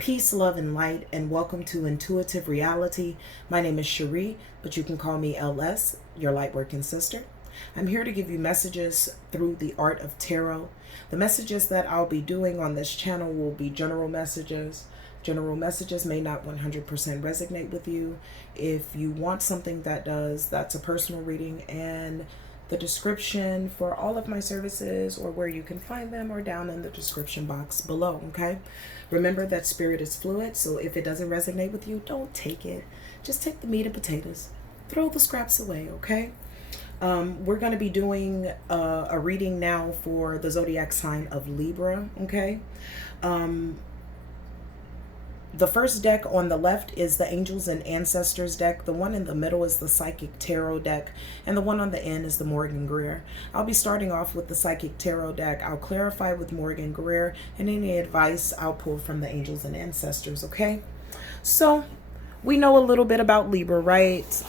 Peace, love, and light, and welcome to Intuitive Reality. My name is Cherie, but you can call me LS, your Lightworking Sister. I'm here to give you messages through the art of tarot. The messages that I'll be doing on this channel will be general messages. General messages may not 100% resonate with you. If you want something that does, that's a personal reading, and the description for all of my services or where you can find them are down in the description box below, okay? Remember that spirit is fluid, so if it doesn't resonate with you, don't take it. Just take the meat and potatoes. Throw the scraps away, okay? We're going to be doing a reading now for the zodiac sign of Libra, okay? The first deck on the left is the Angels and Ancestors deck. The one in the middle is the Psychic Tarot deck. And the one on the end is the Morgan Greer. I'll be starting off with the Psychic Tarot deck. I'll clarify with Morgan Greer, and any advice I'll pull from the Angels and Ancestors, okay? So, we know a little bit about Libra, right?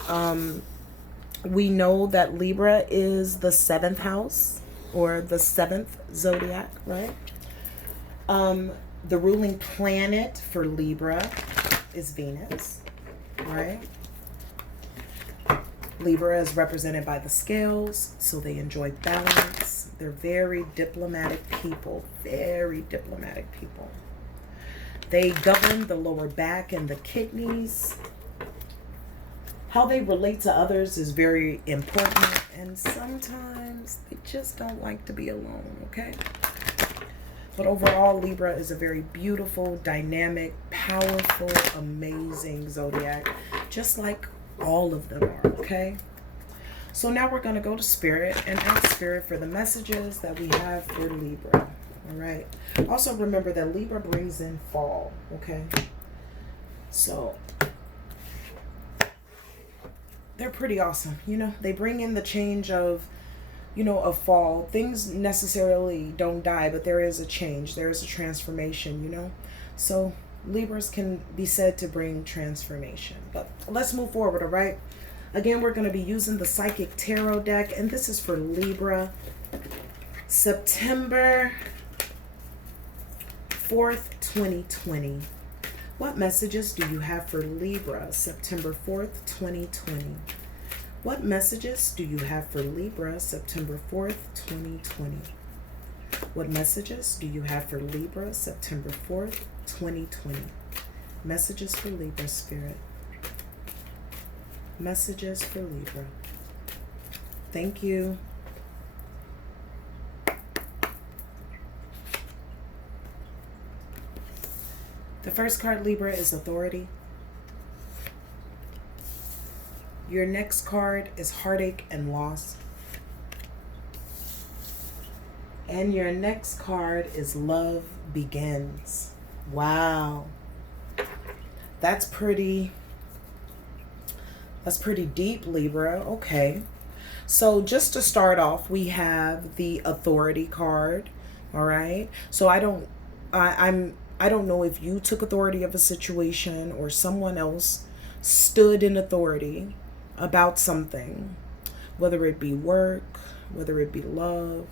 We know that Libra is the 7th house, or the 7th zodiac, right? The ruling planet for Libra is Venus, right? Libra is represented by the scales, so they enjoy balance. They're very diplomatic people, very diplomatic people. They govern the lower back and the kidneys. How they relate to others is very important, and sometimes they just don't like to be alone, okay? But overall, Libra is a very beautiful, dynamic, powerful, amazing zodiac, just like all of them are, okay? So now we're going to go to Spirit and ask Spirit for the messages that we have for Libra, all right? Also remember that Libra brings in fall, okay? So they're pretty awesome, you know? They bring in the change of, you know, a fall. Things necessarily don't die, but there is a change. There is a transformation, you know. So Libras can be said to bring transformation. But let's move forward, all right? Again, we're going to be using the Psychic Tarot deck, and this is for Libra. September 4th, 2020. What messages do you have for Libra, September 4th, 2020? What messages do you have for Libra, September 4th, 2020? What messages do you have for Libra, September 4th, 2020? Messages for Libra, Spirit. Messages for Libra. Thank you. The first card, Libra, is Authority. Your next card is Heartache and Loss. And your next card is Love Begins. Wow. That's pretty deep, Libra. Okay. So just to start off, we have the Authority card. All right. So I don't know if you took authority of a situation or someone else stood in authority about something, whether it be work, whether it be love,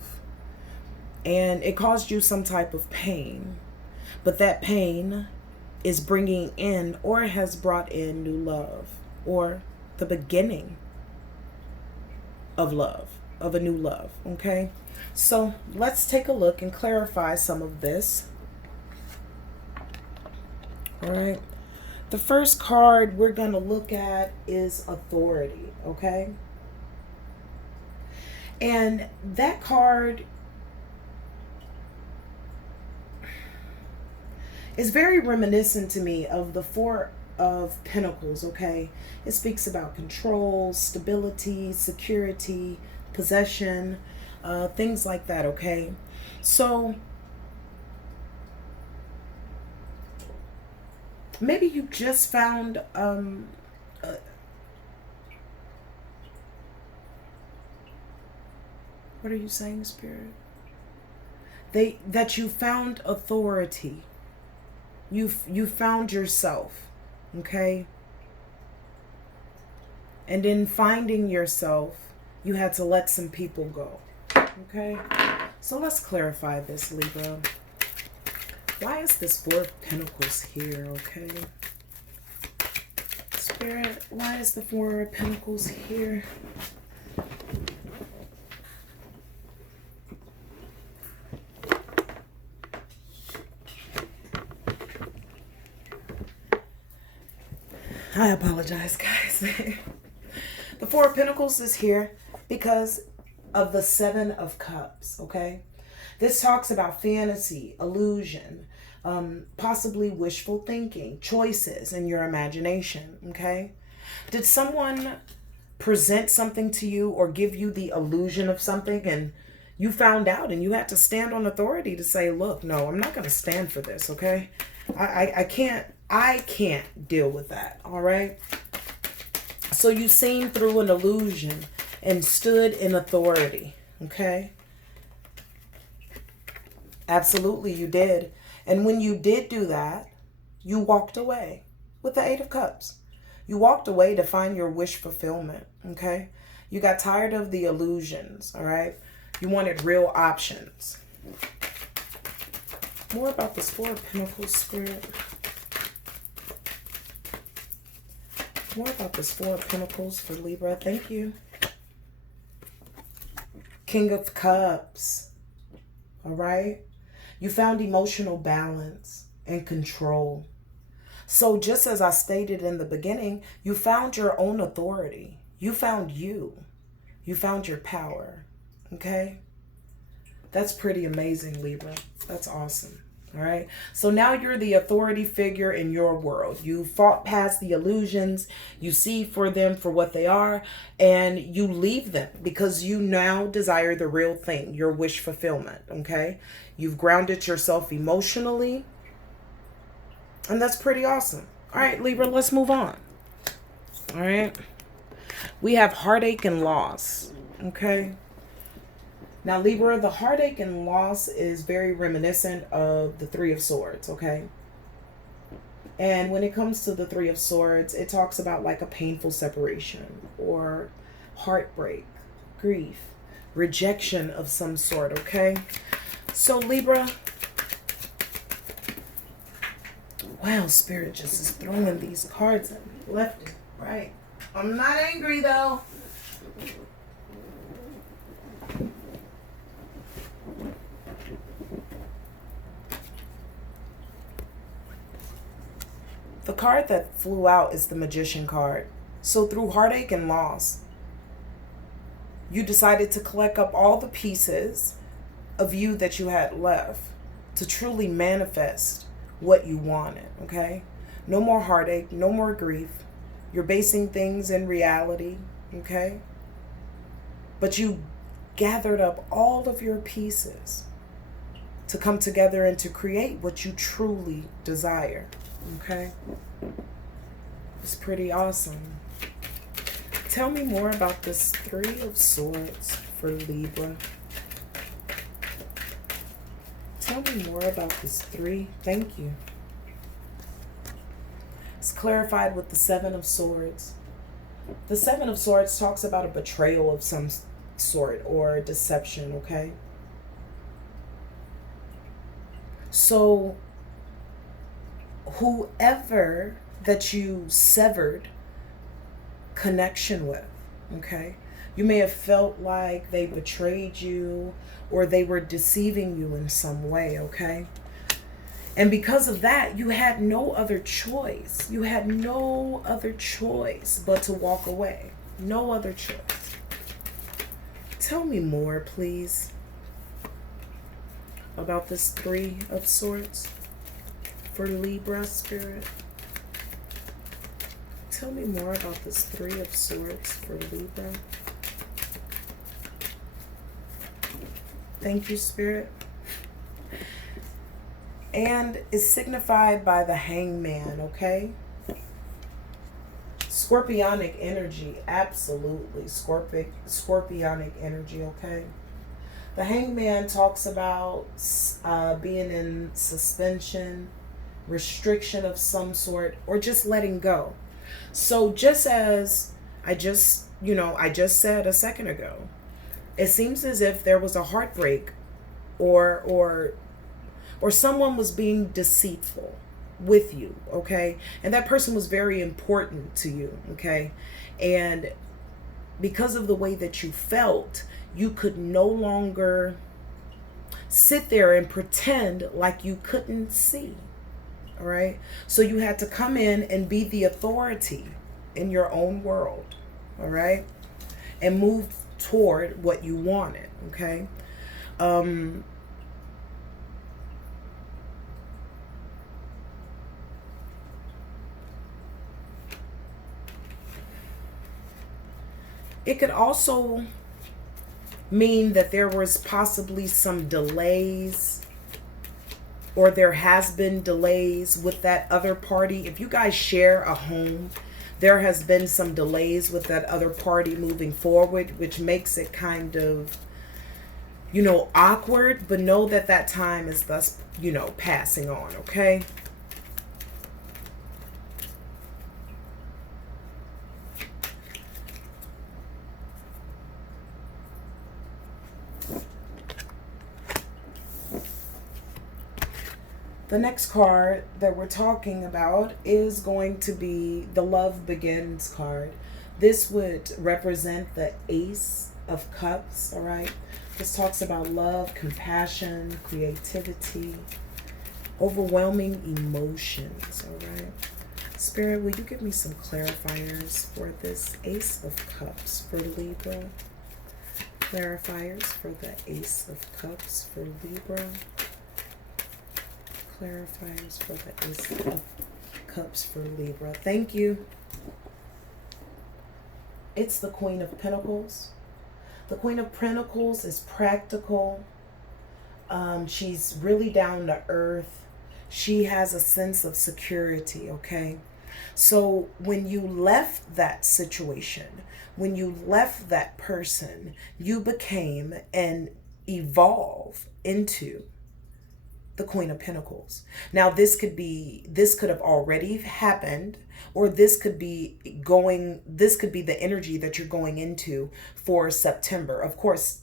and it caused you some type of pain, but that pain is bringing in or has brought in new love, or the beginning of love, of a new love, okay? So let's take a look and clarify some of this. All right. The first card we're going to look at is Authority, okay? And that card is very reminiscent to me of the Four of Pentacles, okay? It speaks about control, stability, security, possession, things like that, okay? So maybe you just found what are you saying, Spirit? That you found authority. You found yourself, okay? And in finding yourself, you had to let some people go, okay? So let's clarify this, Libra. Why is this Four of Pentacles here, okay? Spirit, why is the Four of Pentacles here? I apologize, guys. The Four of Pentacles is here because of the Seven of Cups, okay? This talks about fantasy, illusion, possibly wishful thinking, choices, and your imagination, okay? Did someone present something to you or give you the illusion of something and you found out and you had to stand on authority to say, look, no, I'm not going to stand for this, okay? I can't deal with that, all right? So you seen through an illusion and stood in authority, okay? Absolutely, you did. And when you did do that, you walked away with the Eight of Cups. You walked away to find your wish fulfillment, okay? You got tired of the illusions, all right? You wanted real options. More about this Four of Pentacles, Spirit. More about this Four of Pentacles for Libra. Thank you. King of Cups. All right? You found emotional balance and control. So just as I stated in the beginning, you found your own authority. You found you. You found your power. Okay? That's pretty amazing, Libra. That's awesome. All right. So now you're the authority figure in your world. You fought past the illusions. You see for them for what they are, and you leave them because you now desire the real thing, your wish fulfillment. Okay. You've grounded yourself emotionally, and that's pretty awesome. All right, Libra, let's move on. All right. We have heartache and loss. Okay. Now, Libra, the heartache and loss is very reminiscent of the Three of Swords, okay? And when it comes to the Three of Swords, it talks about like a painful separation or heartbreak, grief, rejection of some sort, okay? So, Libra, wow, Spirit just is throwing these cards at me left and right. I'm not angry, though. The card that flew out is the Magician card. So through heartache and loss, you decided to collect up all the pieces of you that you had left to truly manifest what you wanted, okay? No more heartache, no more grief. You're basing things in reality, okay? But you gathered up all of your pieces to come together and to create what you truly desire. Okay, it's pretty awesome. Tell me more about this Three of Swords for Libra. Tell me more about this three. Thank you. It's clarified with the Seven of Swords. The Seven of Swords talks about a betrayal of some sort or deception, okay? So whoever that you severed connection with, okay? You may have felt like they betrayed you or they were deceiving you in some way, okay? And because of that, you had no other choice. You had no other choice but to walk away. No other choice. Tell me more, please, about this Three of Swords for Libra, Spirit. Tell me more about this Three of Swords for Libra. Thank you, Spirit. And it's signified by the Hangman, okay? Scorpionic energy, absolutely. Scorpionic energy, okay? The Hangman talks about being in suspension, restriction of some sort, or just letting go. So just as I just said a second ago, it seems as if there was a heartbreak or or someone was being deceitful with you, okay? And that person was very important to you, okay? And because of the way that you felt, you could no longer sit there and pretend like you couldn't see, all right? So you had to come in and be the authority in your own world, all right? And move toward what you wanted, okay? It could also mean that there was possibly some delays, or there has been delays with that other party. If you guys share a home, there has been some delays with that other party moving forward, which makes it kind of, you know, awkward. But know that that time is thus, you know, passing on, okay? The next card that we're talking about is going to be the Love Begins card. This would represent the Ace of Cups, all right? This talks about love, compassion, creativity, overwhelming emotions, all right? Spirit, will you give me some clarifiers for this Ace of Cups for Libra? Clarifiers for the Ace of Cups for Libra. Clarifiers for the Ace of Cups for Libra. Thank you. It's the Queen of Pentacles. The Queen of Pentacles is practical. She's really down to earth. She has a sense of security, okay? So when you left that situation, when you left that person, you became and evolved into the Queen of Pentacles. Now this could have already happened, or this could be the energy that you're going into for September. Of course,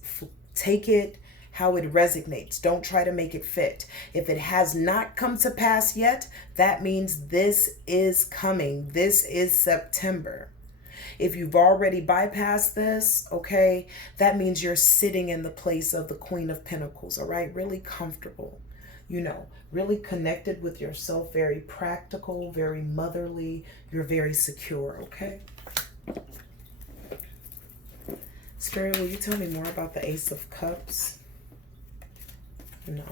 take it how it resonates. Don't try to make it fit. If it has not come to pass yet, that means this is coming. This is September. If you've already bypassed this, okay, that means you're sitting in the place of the Queen of Pentacles, all right? Really comfortable. You know, really connected with yourself, very practical, very motherly. You're very secure, okay? Spirit, will you tell me more about the Ace of Cups? No.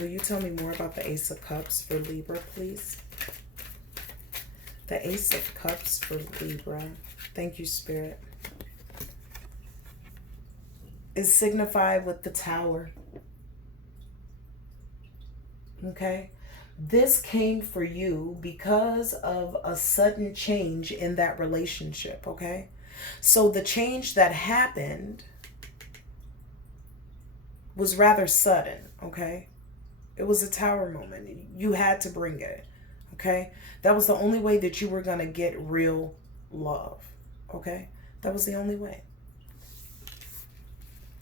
Will you tell me more about the Ace of Cups for Libra, please? The Ace of Cups for Libra. Thank you, Spirit. Is signified with the Tower. Okay, this came for you because of a sudden change in that relationship, okay? So the change that happened was rather sudden, okay? It was a Tower moment. You had to bring it, okay? That was the only way that you were going to get real love, okay? That was the only way.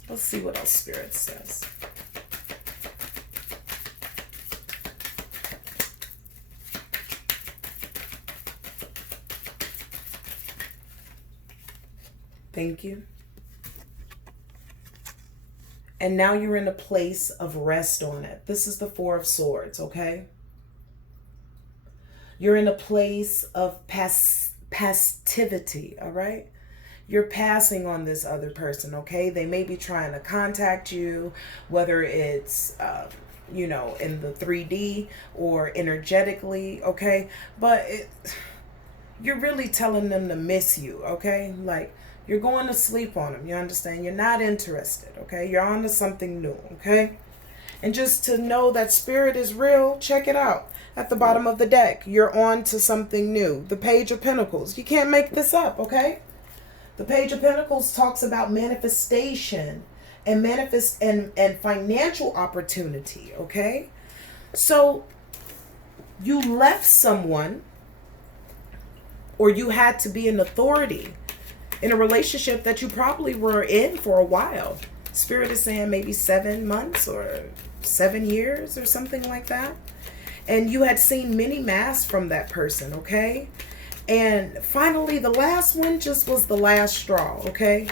Let's see what else Spirit says. Thank you. And now you're in a place of rest on it. This is the Four of Swords, okay? You're in a place of passivity, all right? You're passing on this other person, okay? They may be trying to contact you, whether it's, you know, in the 3D or energetically, okay? But you're really telling them to miss you, okay? Like, you're going to sleep on them, you understand? You're not interested, okay? You're on to something new, okay? And just to know that Spirit is real, check it out. At the bottom of the deck, you're on to something new. The Page of Pentacles. You can't make this up, okay? The Page of Pentacles talks about manifestation and and financial opportunity, okay? So you left someone, or you had to be an authority in a relationship that you probably were in for a while. Spirit is saying maybe 7 months or 7 years or something like that. And you had seen many masks from that person, okay? And finally, the last one just was the last straw, okay?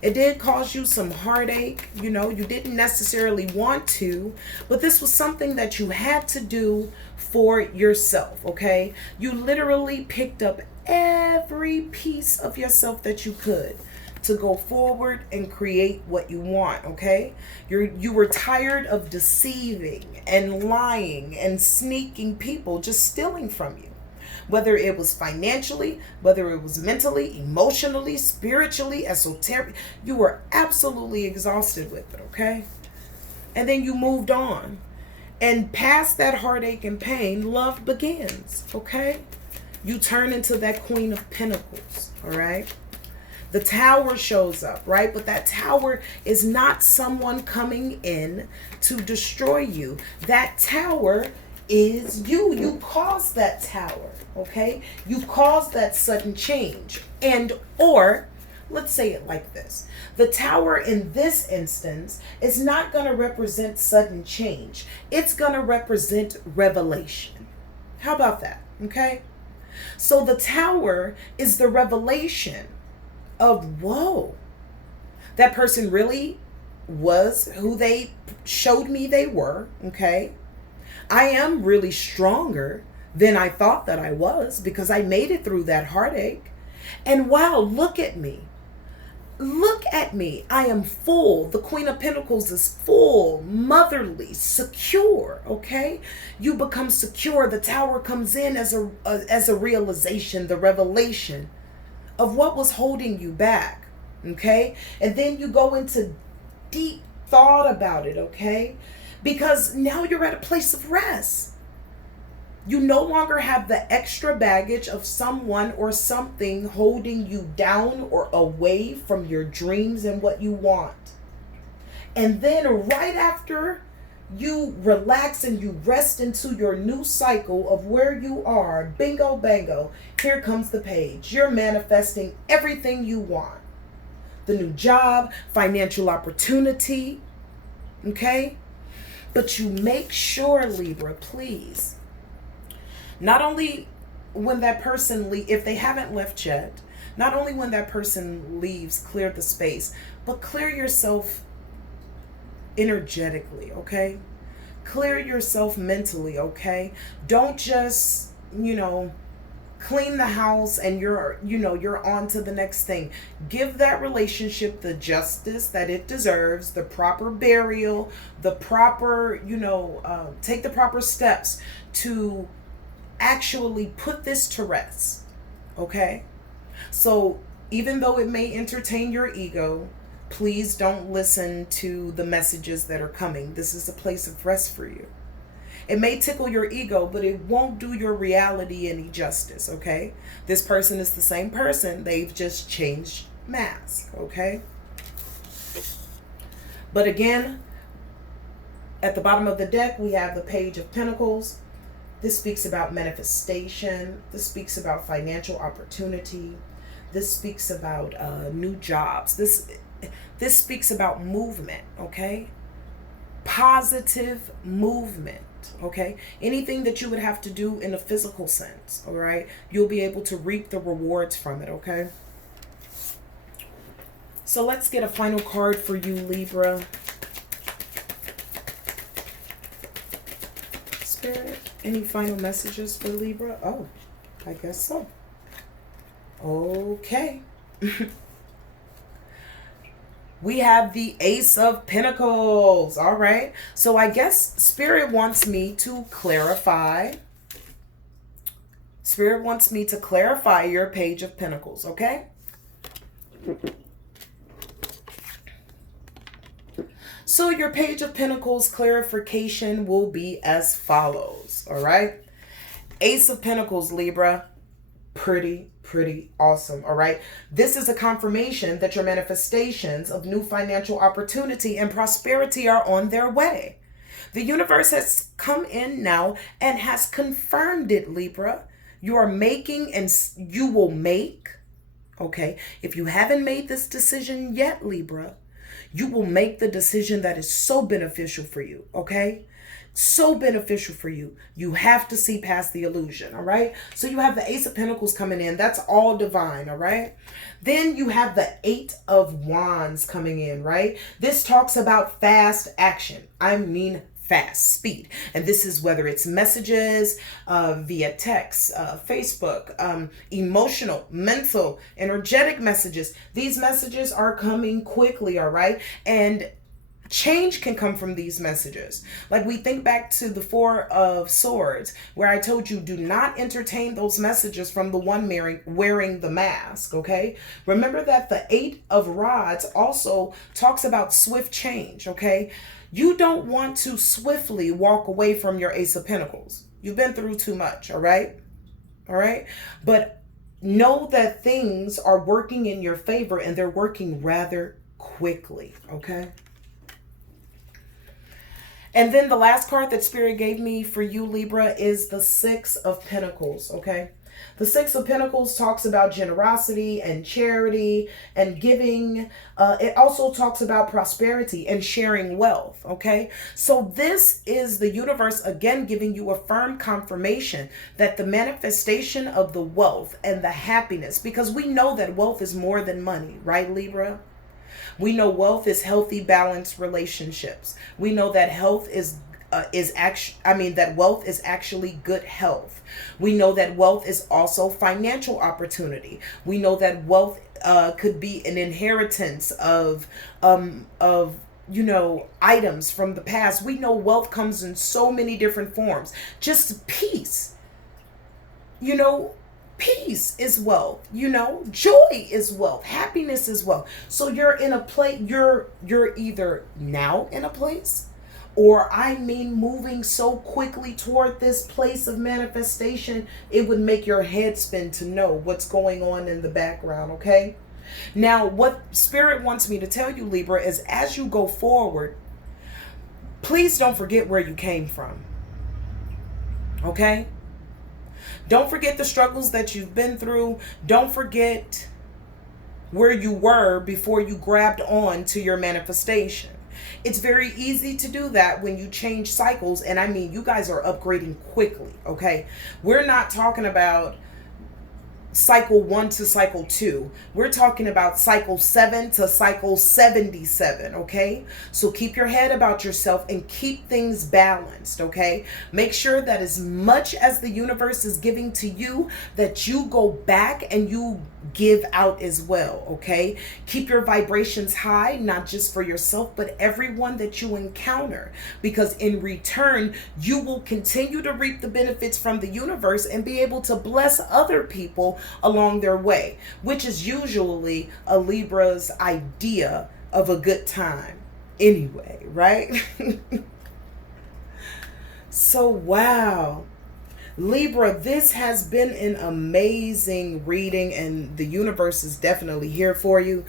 It did cause you some heartache. You know, you didn't necessarily want to, but this was something that you had to do for yourself, okay? You literally picked up every piece of yourself that you could to go forward and create what you want, okay? You were tired of deceiving and lying and sneaking people, just stealing from you. Whether it was financially, whether it was mentally, emotionally, spiritually, esoteric, you were absolutely exhausted with it, okay? And then you moved on. And past that heartache and pain, love begins, okay? You turn into that Queen of Pentacles, all right? The Tower shows up, right? But that Tower is not someone coming in to destroy you. That Tower is you. You caused that Tower, okay? You caused that sudden change. And, or, let's say it like this. The Tower in this instance is not going to represent sudden change. It's going to represent revelation. How about that, okay? So the Tower is the revelation of, whoa, that person really was who they showed me they were, okay? I am really stronger than I thought that I was because I made it through that heartache. And wow, look at me. Look at me. I am full. The Queen of Pentacles is full, motherly, secure, okay? You become secure. The Tower comes in as a realization, the revelation of what was holding you back, okay? And then you go into deep thought about it, okay? Because now you're at a place of rest. You no longer have the extra baggage of someone or something holding you down or away from your dreams and what you want. And then right after you relax and you rest into your new cycle of where you are, bingo bango, here comes the page. You're manifesting everything you want. The new job, financial opportunity, okay? But you make sure, Libra, please, not only when that person if they haven't left yet, not only when that person leaves, clear the space, but clear yourself energetically, okay? Clear yourself mentally, okay? Don't just, clean the house and you're on to the next thing. Give that relationship the justice that it deserves, the proper burial, the proper, take the proper steps to actually put this to rest, okay? So even though it may entertain your ego, please don't listen to the messages that are coming. This is a place of rest for you. It may tickle your ego, but it won't do your reality any justice, okay? This person is the same person. They've just changed mask, okay? But again, at the bottom of the deck, we have the Page of Pentacles. This speaks about manifestation. This speaks about financial opportunity. This speaks about new jobs. This speaks about movement, okay? Positive movement, okay? Anything that you would have to do in a physical sense, all right? You'll be able to reap the rewards from it, okay? So let's get a final card for you, Libra. Spirit, any final messages for Libra? Oh, I guess so. Okay. We have the Ace of Pentacles. All right. So I guess Spirit wants me to clarify. Spirit wants me to clarify your Page of Pentacles. Okay. So your Page of Pentacles clarification will be as follows. All right. Ace of Pentacles, Libra. Pretty awesome. All right. This is a confirmation that your manifestations of new financial opportunity and prosperity are on their way. The universe has come in now and has confirmed it, Libra. You are making and you will make. Okay. If you haven't made this decision yet, Libra, You will make the decision that is so beneficial for you, okay? So beneficial for you. You have to see past the illusion, all right? So you have the Ace of Pentacles coming in. That's all divine, all right? Then you have the Eight of Wands coming in, right? This talks about fast action. I mean fast, speed. And this is whether it's messages via text, Facebook, emotional, mental, energetic messages. These messages are coming quickly, all right? And change can come from these messages. Like we think back to the Four of Swords, where I told you, do not entertain those messages from the one wearing the mask, okay? Remember that the Eight of Rods also talks about swift change, okay? You don't want to swiftly walk away from your Ace of Pentacles. You've been through too much, all right? All right? But know that things are working in your favor, and they're working rather quickly, okay? And then the last card that Spirit gave me for you, Libra, is the Six of Pentacles, okay? The Six of Pentacles talks about generosity and charity and giving. It also talks about prosperity and sharing wealth, okay? So this is the universe, again, giving you a firm confirmation that the manifestation of the wealth and the happiness, because we know that wealth is more than money, right, Libra? We know wealth is healthy, balanced relationships. We know that health that wealth is actually good health. We know that wealth is also financial opportunity. We know that wealth could be an inheritance of items from the past. We know wealth comes in so many different forms. Just peace. Peace is wealth, joy is wealth, happiness is wealth. So you're in a place, you're either now in a place, or moving so quickly toward this place of manifestation, it would make your head spin to know what's going on in the background, okay? Now, what Spirit wants me to tell you, Libra, is as you go forward, please don't forget where you came from, okay? Don't forget the struggles that you've been through. Don't forget where you were before you grabbed on to your manifestation. It's very easy to do that when you change cycles. And you guys are upgrading quickly, okay? We're not talking about cycle 1 to cycle 2. We're talking about cycle 7 to cycle 77, okay? So keep your head about yourself and keep things balanced, okay? Make sure that as much as the universe is giving to you, that you go back and you give out as well, okay? Keep your vibrations high, not just for yourself, but everyone that you encounter, because in return, you will continue to reap the benefits from the universe and be able to bless other people along their way, which is usually a Libra's idea of a good time anyway, right? So, wow. Libra, this has been an amazing reading, and the universe is definitely here for you.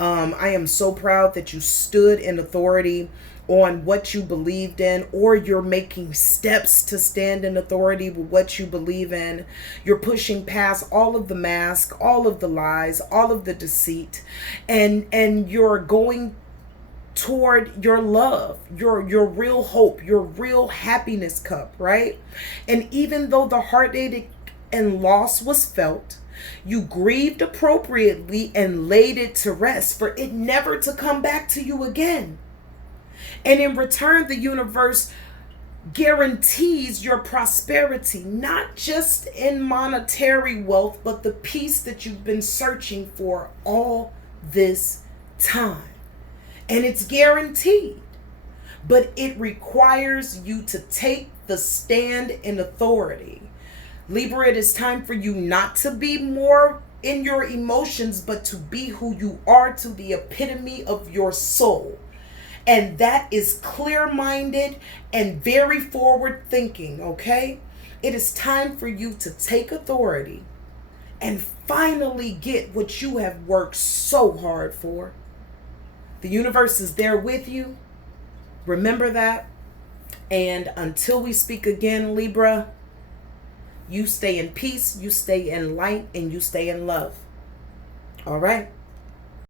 I am so proud that you stood in authority on what you believed in, or you're making steps to stand in authority with what you believe in. You're pushing past all of the mask, all of the lies, all of the deceit, and you're going toward your love, your real hope, your real happiness cup, right? And even though the heartache and loss was felt, you grieved appropriately and laid it to rest for it never to come back to you again. And in return, the universe guarantees your prosperity, not just in monetary wealth, but the peace that you've been searching for all this time. And it's guaranteed, but it requires you to take the stand in authority. Libra, it is time for you not to be more in your emotions, but to be who you are, to the epitome of your soul. And that is clear-minded and very forward-thinking, okay? It is time for you to take authority and finally get what you have worked so hard for. The universe is there with you. Remember that. And until we speak again, Libra, you stay in peace, you stay in light, and you stay in love. All right?